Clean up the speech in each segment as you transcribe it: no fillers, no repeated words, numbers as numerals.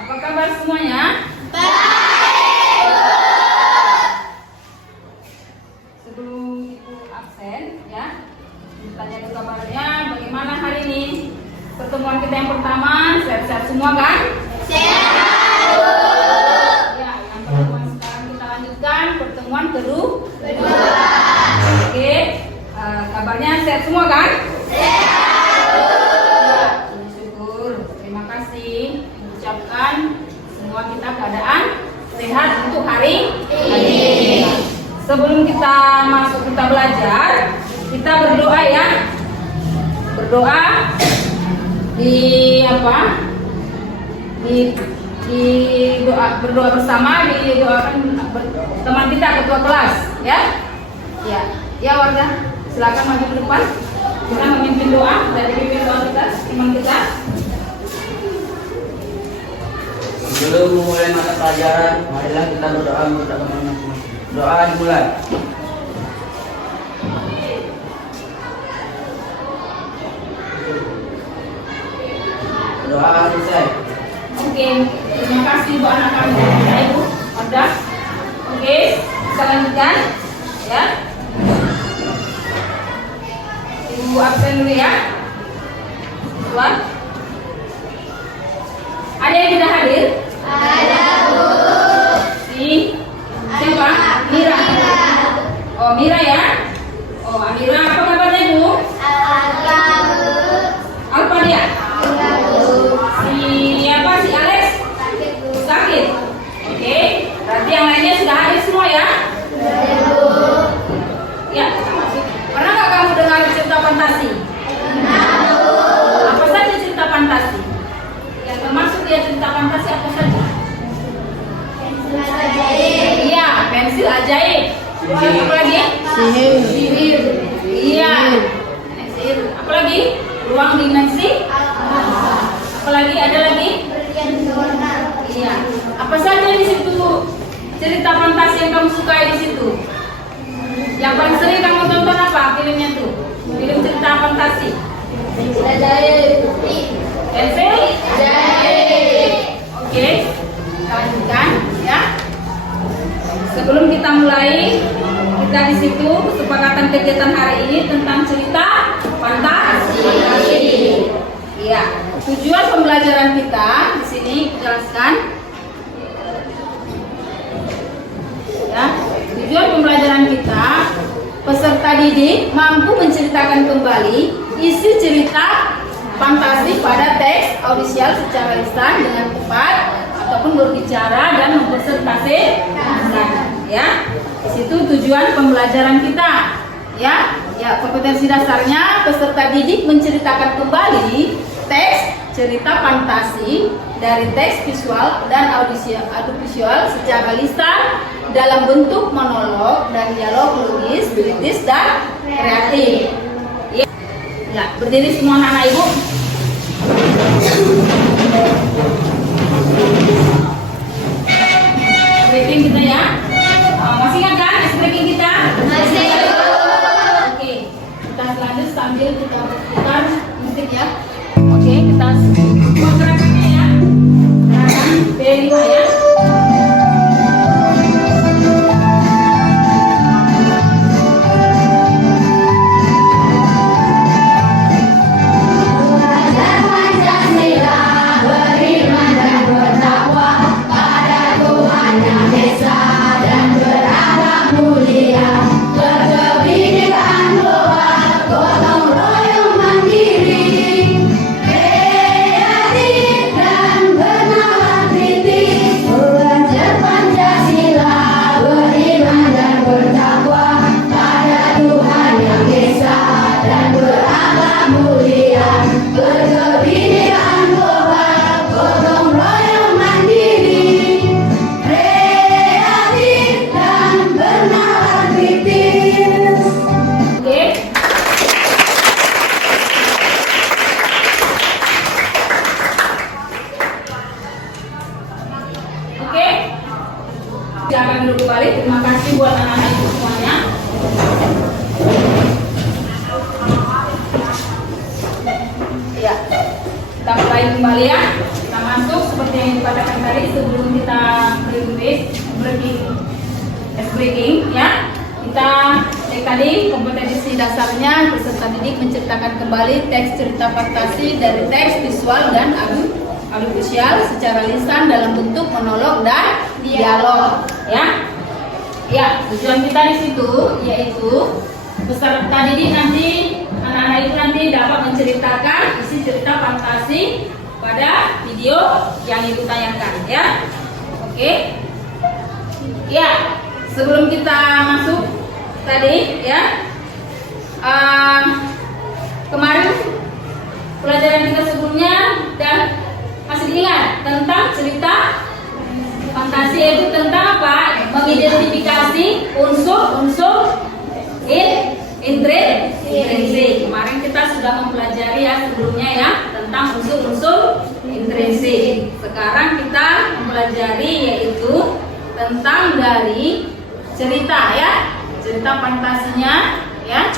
Apa kabar semuanya? Sebelum Ibu absen, ya, ditanya dulu kabarnya. Bagaimana hari ini? Pertemuan kita yang pertama, sehat-sehat semua kan? Sehat. Ya, yang pertemuan sekarang kita lanjutkan pertemuan kedua. Oke, kabarnya sehat semua kan? Ucapkan semua kita keadaan sehat untuk hari ini. Sebelum kita masuk kita belajar, kita berdoa ya. Berdoa di apa? Berdoa bersama, didoakan teman kita ketua kelas ya. Ya warga, silakan maju ke depan. Kita memimpin doa dari pimpin doa kita, teman kita. Sebelum memulai mata pelajaran, marilah kita berdoa untuk masing-masing. Doa dimulai. Doa selesai. Oke, terima kasih buat anak kami. Ya, Ibu, ada. Oke, kita lanjutkan ya. Ibu absen dulu ya. Tuan. Ada yang tidak hadir? Ada, Bu. Siapa? Mira. Oh, Mira ya. Oh, Amira, apa kabarnya Bu? Apa dia? Siapa? Si Alex? Sakit. Oke. Berarti yang lainnya sudah hadir semua ya? Ya. Pernah nggak kamu dengar cerita fantasi? Apa saja cerita fantasi? Yang termasuk dia cerita fantasi apa saja? Iya, pensil ajaib. Apa lagi? Sihir. Iya. Sihir. Apa lagi? Ruang dimensi. Apa lagi? Ada lagi? Iya. Apa saja di situ cerita fantasi yang kamu sukai di situ? Yang paling sering kamu tonton apa filmnya tuh? Film cerita fantasi. Pensil ajaib. Oke, kita lanjutkan ya. Sebelum kita mulai, kita di situ kesepakatan kegiatan hari ini tentang cerita fantasi. Iya. Tujuan pembelajaran kita di sini jelaskan. Ya. Tujuan pembelajaran kita, peserta didik mampu menceritakan kembali isi cerita fantasi pada teks audisial secara lisan dengan tepat ataupun berbicara dan mempresentasikan ya. Di situ tujuan pembelajaran kita ya. Ya, kompetensi dasarnya peserta didik menceritakan kembali teks cerita fantasi dari teks visual dan audiovisual secara lisan dalam bentuk monolog dan dialog logis, kritis dan kreatif. Ya, berdiri semua anak-anak Ibu. Breaking kita ya. Masih ingat kan breaking kita? Masih. Oke, kita lanjut sambil kita putar musik ya. Oke, kita buat gerakannya ya. Gerakan B5 ya. kembali ya. Kita masuk seperti yang dikatakan tadi sebelum kita breaking ya. Kita cek tadi kompetensi dasarnya peserta didik menceritakan kembali teks cerita fantasi dari teks visual dan audiovisual secara lisan dalam bentuk monolog dan dialog ya. Ya, tujuan kita di situ yaitu peserta didik nanti, anak-anak itu nanti dapat menceritakan isi cerita fantasi pada video yang ibu tayangkan ya. Oke. Ya, sebelum kita masuk tadi ya, kemarin pelajaran kita sebelumnya dan masih diingat tentang cerita fantasi, itu tentang apa? Mengidentifikasi unsur-unsur intrinsik. Kemarin kita sudah mempelajari ya sebelumnya ya tentang unsur-unsur intrinsik. Sekarang kita mempelajari yaitu tentang dari cerita ya, cerita fantasinya ya.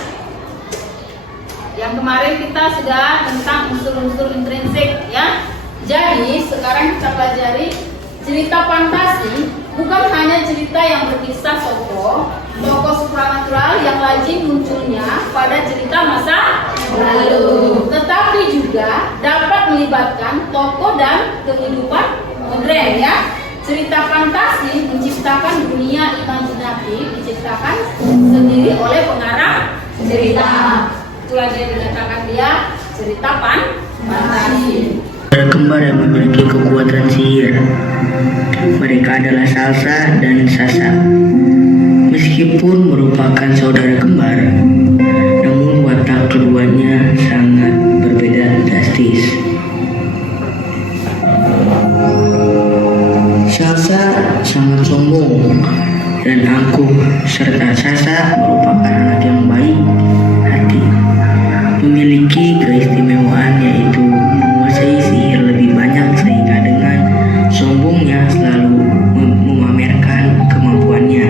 Yang kemarin kita sudah tentang unsur-unsur intrinsik ya. Jadi sekarang kita pelajari cerita fantasi bukan hanya cerita yang berkisah tokoh supranatural yang lazim munculnya pada cerita masa lalu, tetapi juga dapat melibatkan tokoh dan kehidupan modern ya. Cerita fantasi menciptakan dunia imajinatif diciptakan sendiri oleh pengarang cerita. Itulah yang dikatakan dia cerita fantasi. Saudara kembar yang memiliki kekuatan sihir. Mereka adalah Salsa dan Sasa. Meskipun merupakan saudara kembar, namun watak keduanya sangat berbeda drastis. Salsa sangat sombong dan angkuh, serta Sasa merupakan anak yang baik hati. Memiliki keistimewaan yaitu menguasai sihir lebih banyak sehingga dengan sombongnya selalu memamerkan kemampuannya.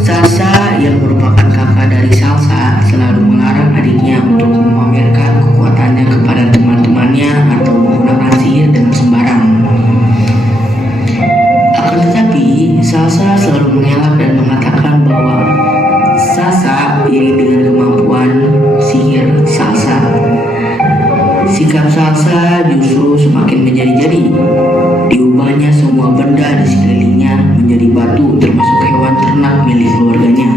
Sasa yang merupakan kakak dari Salsa selalu melarang adiknya untuk memamerkan kekuatannya kepada teman-temannya atau menggunakan sihir dengan sembarang. Akan tetapi Salsa selalu mengelak dan mengatakan bahwa Sasa iri dengan kemampuan sihir Salsa. Sikap Salsa justru semakin menjadi-jadi. Diubahnya semua benda di sekelilingnya menjadi batu, termasuk hewan ternak milik keluarganya.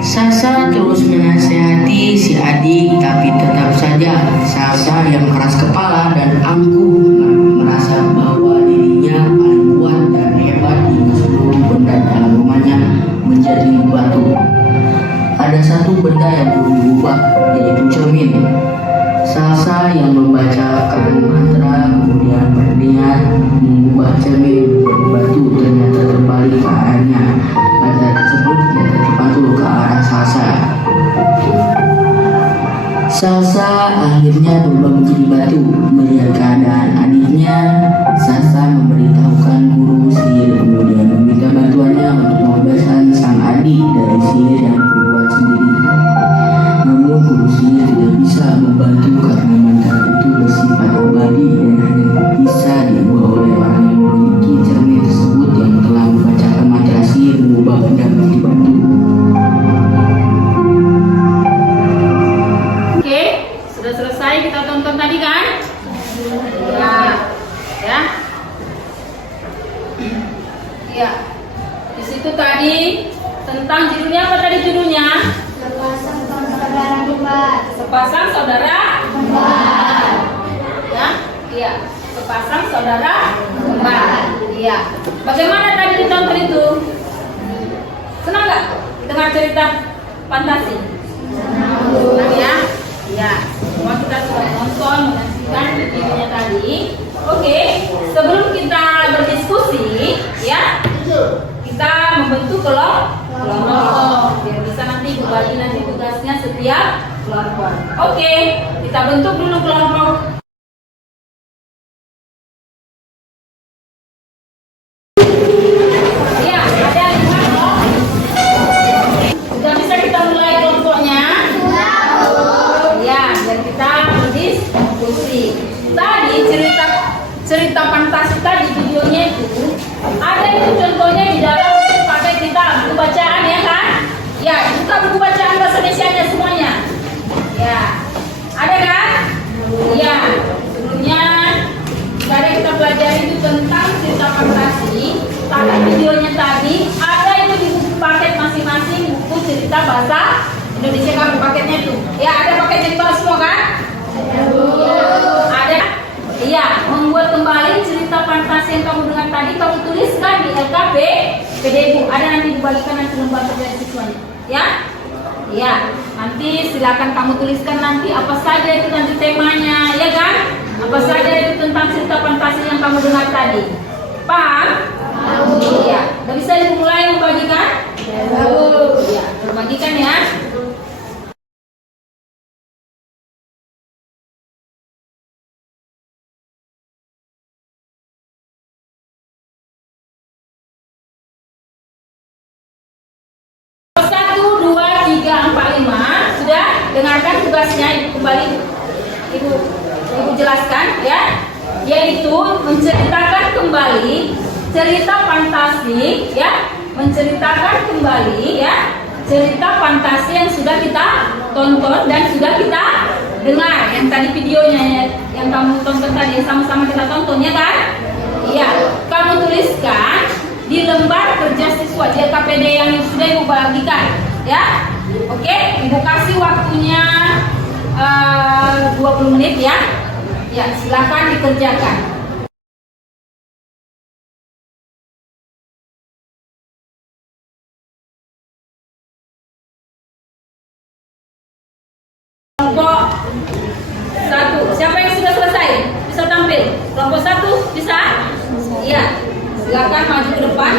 Sasa terus menasehati si adik, tapi tetap saja Salsa yang keras kepala dan angkuh merasa bahwa dirinya paling kuat dan hebat hingga seluruh benda dalam rumahnya menjadi batu. Ada satu benda yang belum diubah, yaitu cermin. Salsa yang membacakan mantra kemudian berniat mengubah cermin menjadi batu, ternyata terbalik keadaannya. Mantra tersebut ternyata terpantul ke arah Salsa. Salsa akhirnya berubah menjadi batu. Melihat keadaan adiknya, Salsa memberitahukan guru sihir kemudian meminta bantuannya untuk membebaskan sang adik dari sihir yang dibuat sendiri. Namun guru sihir tidak bisa membantu karena mantra itu bersifat abadi dan hanya bisa diubah oleh orang yang memiliki cermin tersebut yang telah membacakan mantra sihir mengubah benda menjadi batu. Oke, sudah selesai kita tonton tadi kan? Ya. Ya. Di situ tadi tentang judulnya apa tadi judulnya? Sepasang saudara kembar. Ya, iya. Sepasang saudara kembar. Iya. Bagaimana tadi ditonton itu? Senang nggak dengar cerita fantasi? Senang ya? Iya. Semua kita sudah nonton, menyaksikan videonya tadi. Oke. Sebelum kita berdiskusi, ya, kita membentuk kelompok biar bisa nanti kembali nanti tugasnya setiap kelompok. Oke, kita bentuk dulu kelompok. Ya, ada 5 kelompok. Sudah bisa kita mulai kelompoknya? Ya, biar kita berdiskusi. cerita bahasa Indonesia kamu paketnya itu. Ya, ada paketnya di bawah semua kan? Ada. Iya, membuat kembali cerita fantasi yang kamu dengar tadi kamu tuliskan di LKP PDB. Ada nanti dibagikan nanti lembar kerja siswanya. Ya? Iya. Nanti silakan kamu tuliskan nanti apa saja itu nanti temanya, ya kan? Apa saja itu tentang cerita fantasi yang kamu dengar tadi. Paham? Iya. Udah bisa dimulai membagikan? Iya, membagikan ya. Dengarkan tugasnya, ibu kembali ibu jelaskan ya, yaitu menceritakan kembali cerita fantasi ya, menceritakan kembali ya cerita fantasi yang sudah kita tonton dan sudah kita dengar, yang tadi videonya ya, yang kamu tonton tadi sama-sama kita tonton ya kan? Iya, kamu tuliskan di lembar kerja siswa di LKPD yang sudah ibu bagikan ya. Oke, ibu kasih waktunya 20 menit ya. Ya, silakan dikerjakan. Kelompok 1, siapa yang sudah selesai? Bisa tampil? Kelompok 1 bisa? Iya, silakan maju ke depan.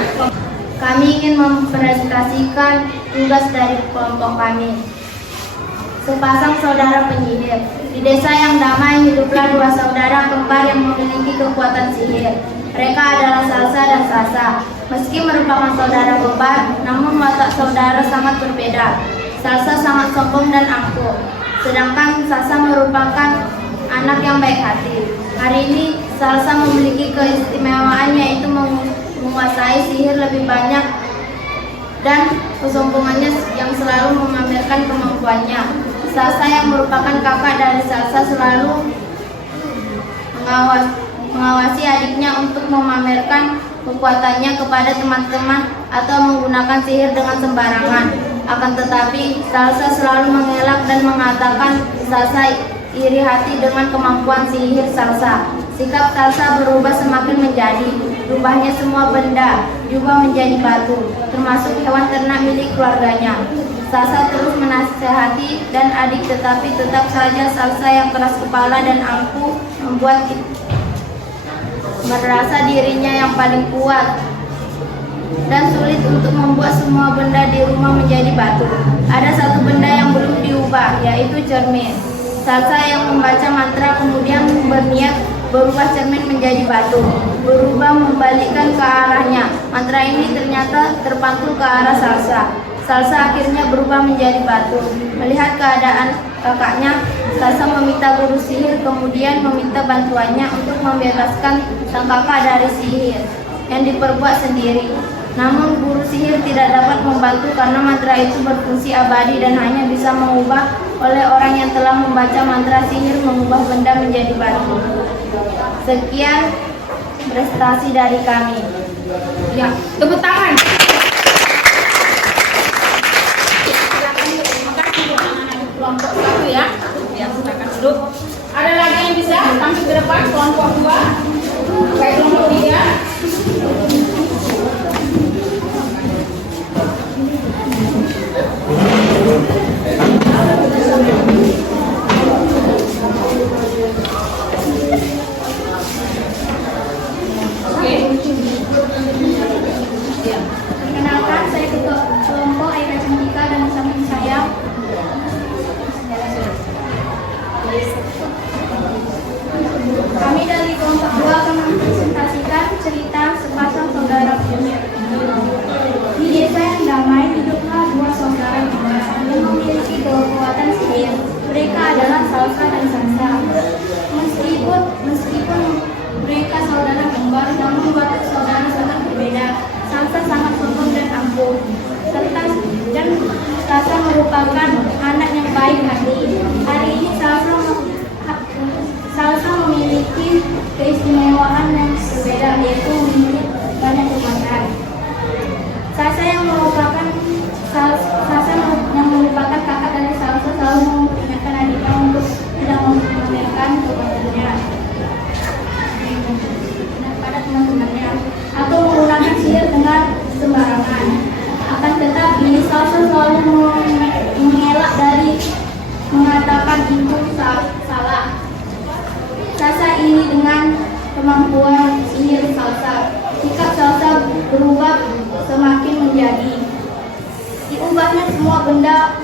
Kami ingin mempresentasikan tugas dari kelompok kami. Sepasang saudara penyihir. Di desa yang damai hiduplah dua saudara kembar yang memiliki kekuatan sihir. Mereka adalah Salsa dan Sasa. Meski merupakan saudara kembar, namun watak saudara sangat berbeda. Salsa sangat sombong dan angkuh, sedangkan Sasa merupakan anak yang baik hati. Hari ini Salsa memiliki keistimewaan yaitu menguasai sihir lebih banyak dan kesombongannya yang selalu memamerkan kemampuannya. Sasa yang merupakan kakak dari Salsa selalu mengawasi adiknya untuk memamerkan kekuatannya kepada teman-teman atau menggunakan sihir dengan sembarangan. Akan tetapi Salsa selalu mengelak dan mengatakan Sasa iri hati dengan kemampuan sihir Salsa. Sikap Salsa berubah semakin menjadi, rubahnya semua benda juga menjadi batu, termasuk hewan ternak milik keluarganya. Sasa terus menasihati dan adik, tetapi tetap saja Salsa yang keras kepala dan angkuh membuat merasa dirinya yang paling kuat dan sulit untuk membuat semua benda di rumah menjadi batu. Ada satu benda yang belum diubah, yaitu cermin. Salsa yang membaca mantra kemudian berniat berubah cermin menjadi batu, berubah membalikkan ke arahnya. Mantra ini ternyata terpantul ke arah Salsa. Salsa akhirnya berubah menjadi batu. Melihat keadaan kakaknya, Salsa meminta guru sihir kemudian meminta bantuannya untuk membebaskan sang kakak dari sihir yang diperbuat sendiri. Namun guru sihir tidak dapat membantu karena mantra itu berfungsi abadi dan hanya bisa mengubah oleh orang yang telah membaca mantra sihir mengubah benda menjadi batu. Sekian prestasi dari kami. Ya, tepuk tangan. Kelompok 1 ya. Ya, silakan duduk. Ada lagi yang bisa tampil ke depan? Kelompok 2, baik kelompok 3. Perkenalkan, saya ketua kelompok Aira Cantika dan samping saya kami dari kelompok 2 akan mempresentasikan cerita sepasang saudara penyihir. Di desa yang damai hiduplah dua saudara kembar yang memiliki kekuatan sihir. Mereka adalah Salsa dan Sasa. Meskipun mereka saudara kembar, namun watak saudara sangat berbeda. Salsa sangat sombong dan angkuh, dan Sasa merupakan anak yang baik hati. Hari ini Salsa memiliki keistimewaan yang berbeda, yaitu memiliki banyak kekuatan. Sasa menemukan ibu Salah. Sasa iri dengan kemampuan sihir Salsa. Sikap Salsa berubah semakin menjadi. Diubah semua benda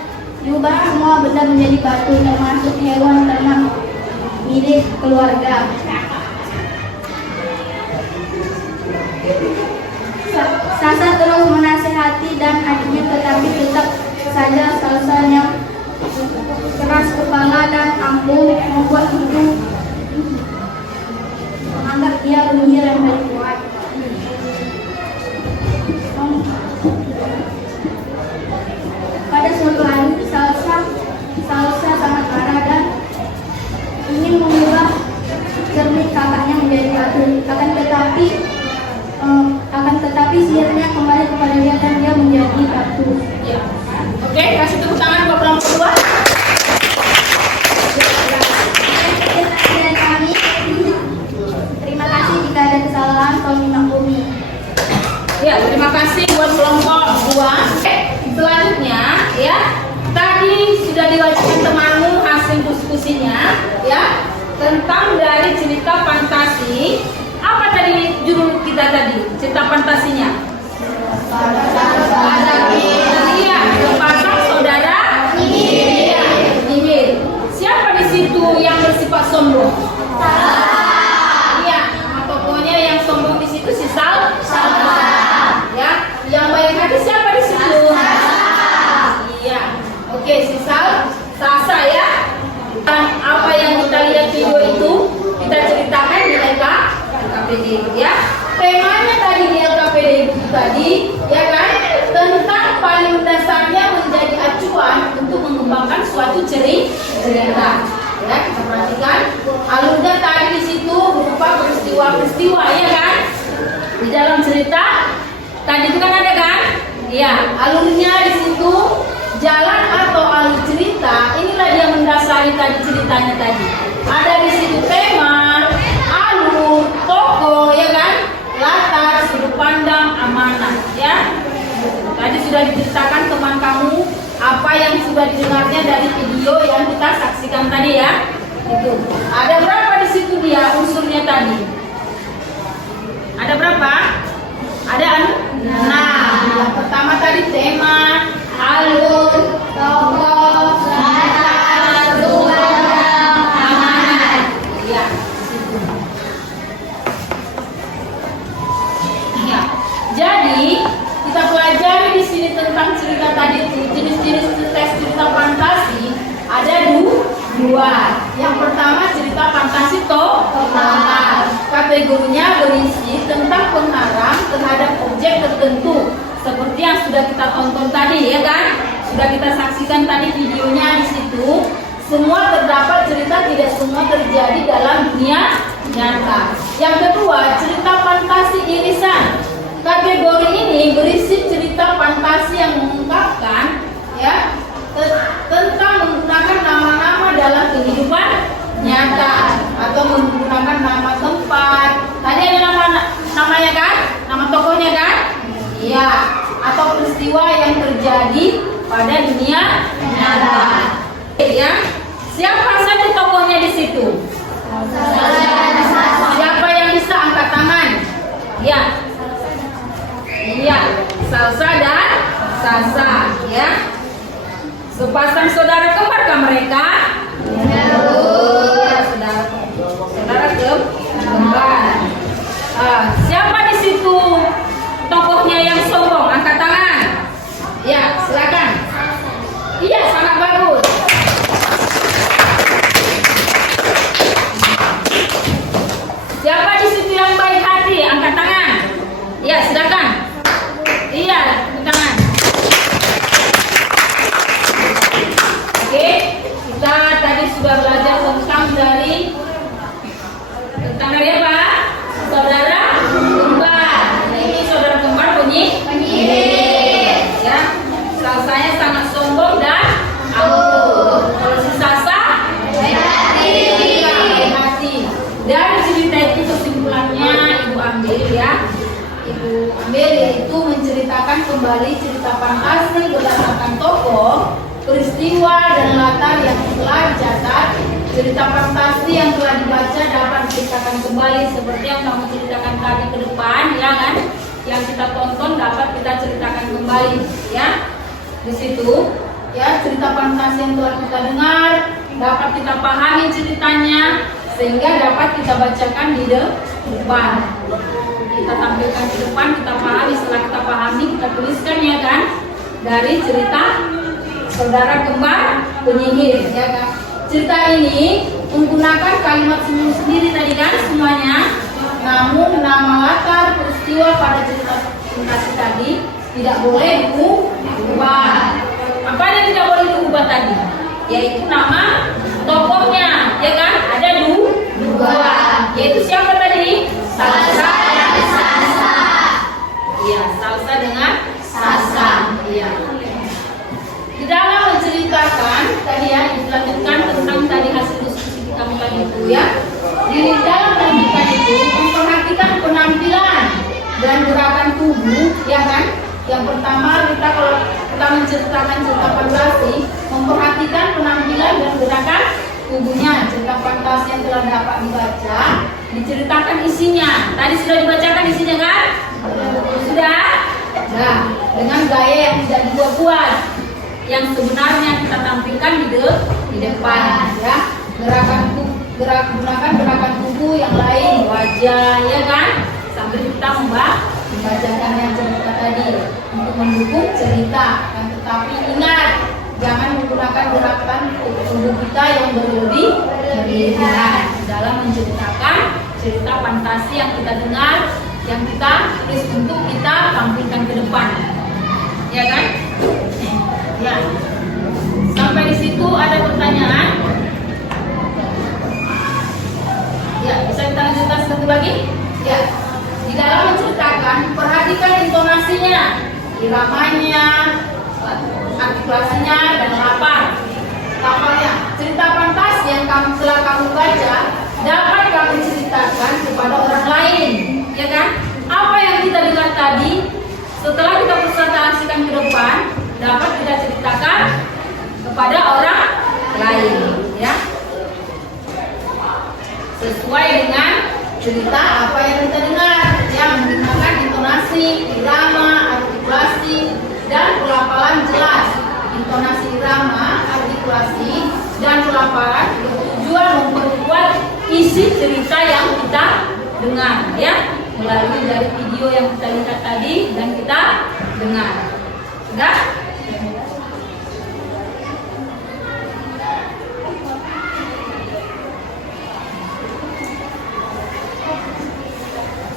menjadi batu, termasuk hewan ternak milik keluarga. Sasa terus menasehati dan adiknya, tetapi tetap saja Salsanya keras kepala dan angkuh, membuat ibu menganggap dia penyihir yang paling kuat. Pada suatu hari Salsa sangat marah dan ingin mengubah cermin kakaknya menjadi batu. Akan tetapi sihirnya kembali kepada dia dan dia menjadi batu. Ya. Oke, kasih tepuk tangan buat kelompok kedua. Dan kami terima kasih jika ada kesalahan, tolong dimaklumi. Ya, terima kasih buat kelompok kedua. Selanjutnya, ya, tadi sudah diwajibkan temanmu hasil diskusinya, ya, tentang dari cerita fantasi. Apa tadi judul kita tadi? Cerita fantasinya? Iya, sepasang saudara penyihir. Siapa di situ yang bersifat sombong? Iya, nama tokohnya yang sombong di situ si Salsa. Ya, yang baik hati siapa di situ? Iya, oke, si Salsa ya. Dan apa yang kita lihat video itu kita ceritakan di LKPD ya. Temanya tadi di LKPD itu tadi ya kan, tentang paling dasarnya menjadi acuan untuk mengembangkan suatu cerita. Ya, kita perhatikan alurnya tadi di situ berupa peristiwa-peristiwa ya kan. Di dalam cerita tadi itu kan ada kan? Ya, alurnya di situ jalan atau alur cerita, inilah yang mendasari tadi ceritanya tadi. Ada di situ tema, alur, tokoh, ya kan, latar, sudut pandang, amanah, ya. Tadi sudah diceritakan teman kamu apa yang sudah didengarnya dari video yang kita saksikan tadi ya. Itu. Ada berapa di situ dia unsurnya tadi? Ada berapa? Ada 6. Yang pertama tadi tema, alur, tokoh, latar, sudut pandang, amanah. Ya, di situ. Ya. Jadi kita pelajari di sini tentang cerita tadi jenis-jenis cerita fantasi ada dua. Yang pertama cerita fantasi total. Kategorinya berisi tentang pengharap terhadap objek tertentu seperti yang sudah kita tonton tadi ya kan, sudah kita saksikan tadi videonya di situ. Semua terdapat cerita, tidak semua terjadi dalam dunia nyata. Yang kedua cerita fantasi irisan. Kategori ini berisi cerita fantasi yang mengungkapkan ya tentang menggunakan nama-nama dalam kehidupan nyata atau menggunakan nama tempat. Tadi ada namanya kan, nama tokohnya kan, iya, atau peristiwa yang terjadi pada dunia nyata. Ya, siapa saja tokohnya di situ? Siapa yang bisa angkat tangan? Ya. Iya, Salsa dan Sasa ya. Sepasang saudara kembarkah mereka? Ya, saudara kembar. Siapa di situ tokohnya yang sombong? Angkat tangan. Ya, silakan. Iya, sangat bagus. Siapa di situ yang baik hati? Angkat tangan. Ya, silakan. Iya, tangan. Oke, kita tadi sudah belajar tentang dari apa? Saudara kembar. Nah, ini saudara kembar penyihir. Ya, Salsanya sangat sombong dan angkuh. Kalau si Sasa baik hati. Dari cerita itu kesimpulannya Ibu ambil ya. Ibu ambil yaitu menceritakan kembali cerita fantasi berdasarkan tokoh peristiwa dan latar yang telah dicatat. Cerita fantasi yang telah dibaca dapat diceritakan kembali seperti yang kamu ceritakan tadi ke depan, ya kan? Yang kita tonton dapat kita ceritakan kembali, ya. Di situ, ya, cerita fantasi yang telah kita dengar dapat kita pahami ceritanya sehingga dapat kita bacakan di depan. Kita tampilkan ke depan, kita pahami. Setelah kita pahami, kita tuliskan, ya kan? Dari cerita saudara kembar penyihir, ya kan? Cerita ini menggunakan kalimat sendiri tadi kan semuanya. Namun nama latar peristiwa pada cerita fantasi tadi tidak boleh diubah. Apa yang tidak boleh diubah tadi? Yaitu nama tokohnya, ya kan? Ada dua. Yaitu siapa tadi? Salsa dan Sasa. Iya, Salsa dengan Sasa. Iya. Di dalam menceritakan tadi ya, dilanjutkan tentang tadi hasil diskusi kamu tadi itu ya. Di dalam menceritakan itu memperhatikan penampilan dan gerakan tubuh, ya kan? Yang pertama kita kalau kita menceritakan cerita fantasi, memperhatikan penampilan dan gerakan tubuhnya. Cerita fantasi yang telah dapat dibaca, diceritakan isinya. Tadi sudah dibacakan isinya kan? Sudah? Nah, dengan gaya yang tidak dibuat-buat, yang sebenarnya kita tampilkan di depan, ya. Gunakan gerakan tubuh yang lain, wajah, ya kan? Sambil kita membacakan yang cerita tadi untuk mendukung cerita. Tetapi ingat, jangan menggunakan gerakan tubuh kita yang berlebihan dalam menceritakan cerita fantasi yang kita dengar, yang kita tulis untuk kita tampilkan ke depan, ya kan? Ya. Sampai di situ ada pertanyaan? Ya, bisa kita lanjutkan satu lagi? Ya. Di dalam menceritakan, perhatikan intonasinya, iramanya, artikulasinya, dan lapangnya. Cerita fantasi yang telah kamu baca dapat kamu ceritakan kepada orang lain, ya kan? Apa yang kita dengar tadi, setelah kita presentasikan ke depan, dapat kita ceritakan kepada orang lain, ya. Sesuai dengan cerita apa yang kita dengar, yang menggunakan intonasi, irama, artikulasi, dan pelafalan jelas. Intonasi, irama, artikulasi, dan pelafalan bertujuan memperkuat isi cerita yang kita dengar, ya, melalui dari video yang kita lihat tadi dan kita dengar. Sudah?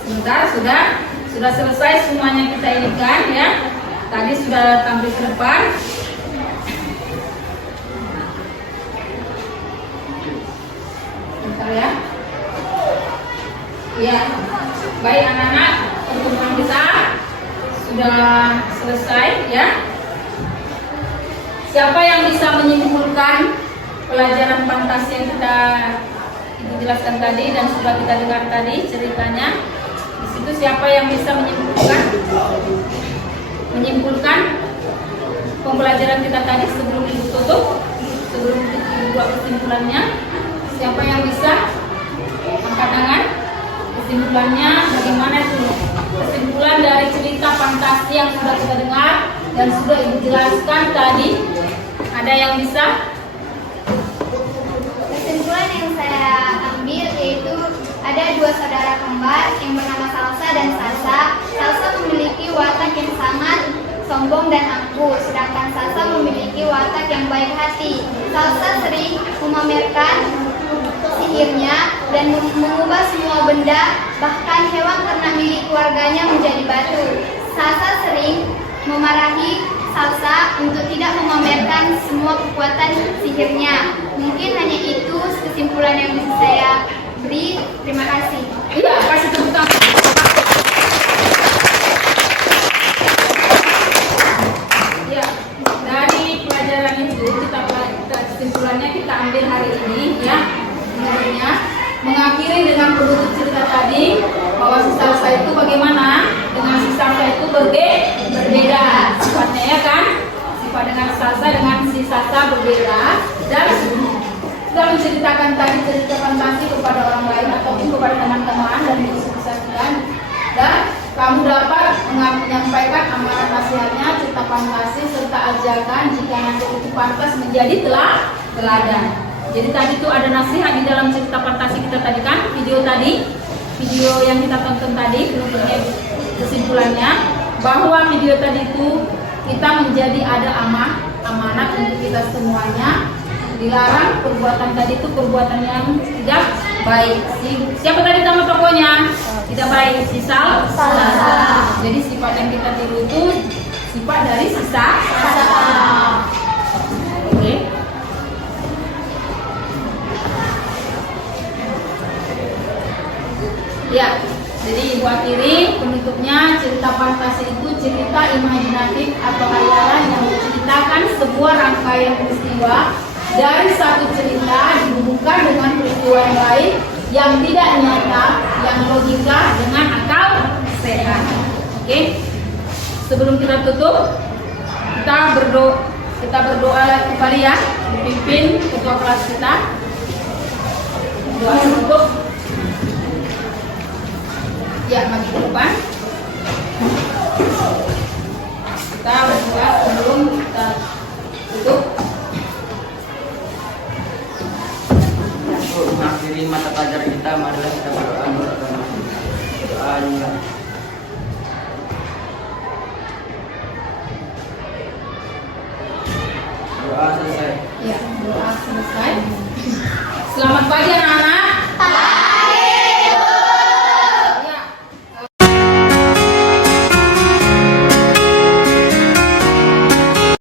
Sebentar, sudah selesai semuanya kita inikan, ya. Tadi sudah tampil ke depan. Bentar ya. Ya, baik anak-anak, pertemuan kita sudah selesai, ya. Siapa yang bisa menyimpulkan pelajaran fantasi yang kita jelaskan tadi dan sudah kita dengar tadi ceritanya? Di situ siapa yang bisa menyimpulkan pembelajaran kita tadi sebelum ditutup, sebelum dibuat kesimpulannya? Siapa yang bisa angkat tangan? Kesimpulannya bagaimana itu? Kesimpulan dari cerita fantasi yang sudah kita dengar dan sudah ibu jelaskan tadi, ada yang bisa? Kesimpulan yang saya ambil yaitu ada dua saudara kembar yang bernama Salsa dan Sasa. Salsa memiliki watak yang sangat sombong dan angkuh, sedangkan Sasa memiliki watak yang baik hati. Salsa sering memamerkan sihirnya dan mengubah semua benda, bahkan hewan ternak milik keluarganya menjadi batu. Sasa sering memarahi Salsa untuk tidak memamerkan semua kekuatan sihirnya. Mungkin hanya itu kesimpulan yang bisa saya beri. Terima kasih. Iya, kasih tepuk tangan. Ya, dari pelajaran itu kita kesimpulannya kita ambil hari ini, ya. Sebenarnya mengakhiri dengan penutup cerita tadi bahwa si Salsa itu bagaimana dengan si Salsa itu berbeda sifatnya, ya kan? Sifat dengan Salsa dengan si Salsa berbeda dan kita menceritakan tadi cerita fantasi kepada orang lain ataupun kepada teman-teman dan diskusikan, dan kamu dapat menyampaikan amanat nasihatnya, cerita fantasi serta ajakan jika nanti itu pantas menjadi teladan. Jadi tadi itu ada nasihat di dalam cerita fantasi kita tadi kan, video yang kita tonton tadi, penutupnya kesimpulannya bahwa video tadi itu kita menjadi ada amanat untuk kita semuanya. Dilarang perbuatan tadi itu perbuatan yang tidak baik. Siapa tadi nama tokohnya? Tidak baik, sisa salah. Jadi sifat yang kita tiru itu sifat dari sisa salah. Oke. Ya, jadi ibu akhiri penutupnya, cerita fantasi itu cerita imajinatif atau hayalan yang menceritakan sebuah rangkaian peristiwa dari satu cerita dihubungkan dengan peristiwa yang lain yang tidak nyata, yang logika dengan akal sehat. Oke. Sebelum kita tutup, kita berdoa kembali ya, dipimpin ketua kelas kita. Doa untuk ya maju ke depan. Kita berdoa sebelum kita tutup. Untuk mengakhiri mata pelajaran kita, marilah kita berdoa bersama. Doa dimulai. Ya, doa selesai. Selamat pagi anak-anak.